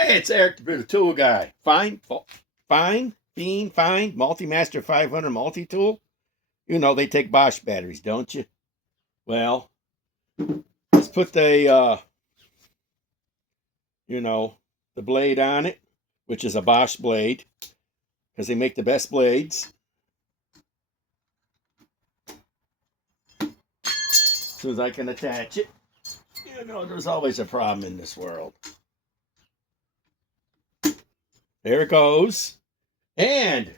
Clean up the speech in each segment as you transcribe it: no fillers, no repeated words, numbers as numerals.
Hey, it's Eric, the tool guy. Fein, Multi-Master 500 multi-tool. You know, they take Bosch batteries, don't you? Well, let's put the blade on it, which is a Bosch blade, because they make the best blades. As soon as I can attach it, there's always a problem in this world. There it goes. And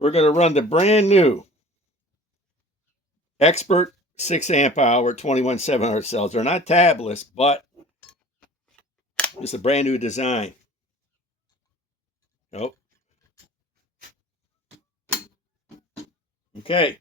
we're going to run the brand new Expert 6 amp hour 21700 cells. They're not tabless, but it's a brand new design. Nope. Okay.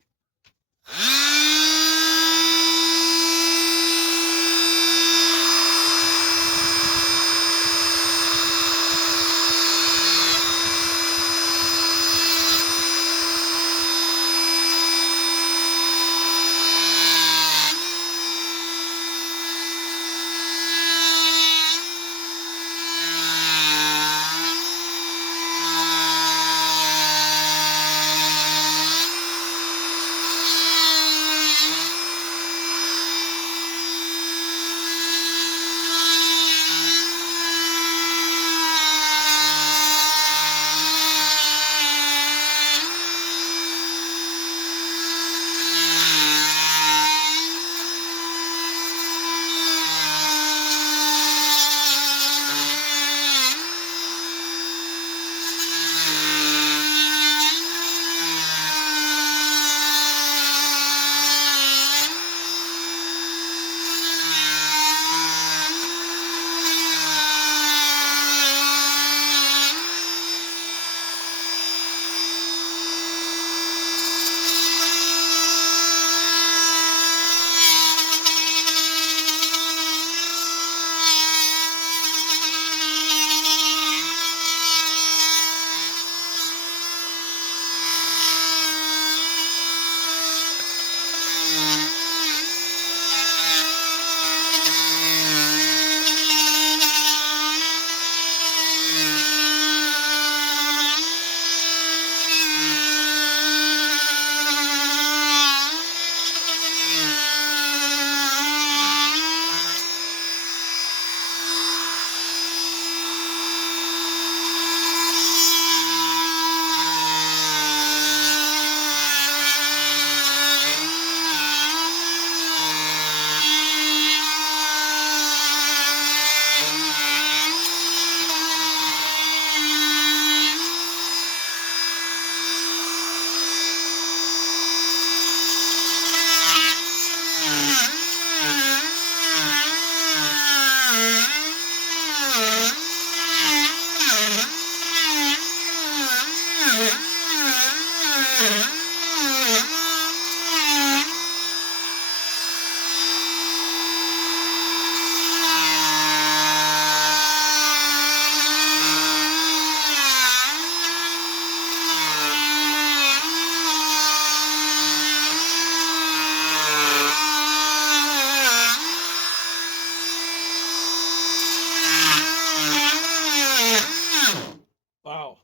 Wow.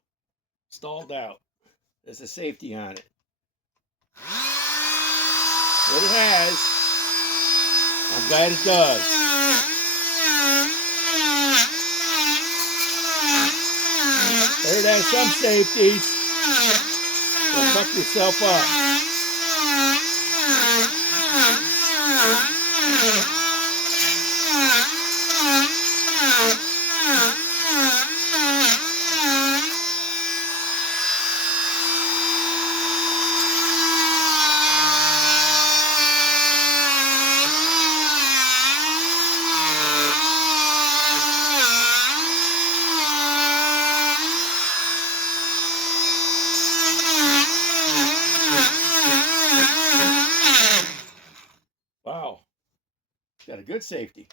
Stalled out. There's a safety on it. But it has. I'm glad it does. There it has some safeties. Don't fuck yourself up. Wow. Got a good safety.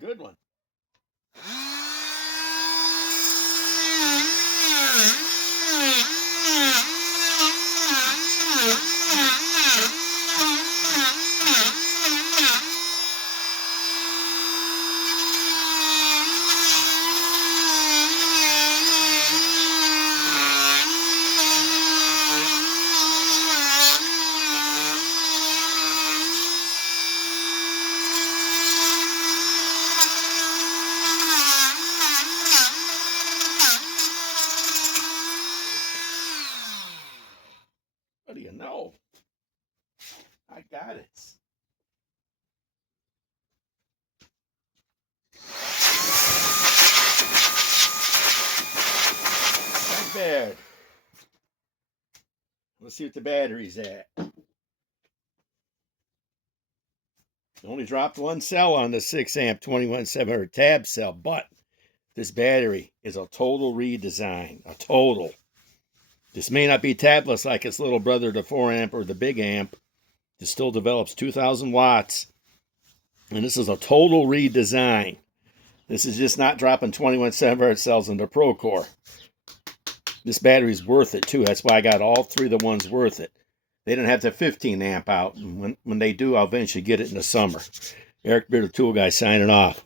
good one. What do you know? I got it. Not bad. Let's see what the battery's at. Only dropped one cell on the 6 amp 21700 tab cell, but this battery is a total redesign. A total. This may not be tabless like its little brother, the 4 amp or the big amp. It still develops 2,000 watts. And this is a total redesign. This is just not dropping 21700 cells into Procore. This battery's worth it too. That's why I got all three of the ones worth it. They didn't have the 15 amp out. And when they do, I'll eventually get it in the summer. Eric Beard, the Tool Guy, signing off.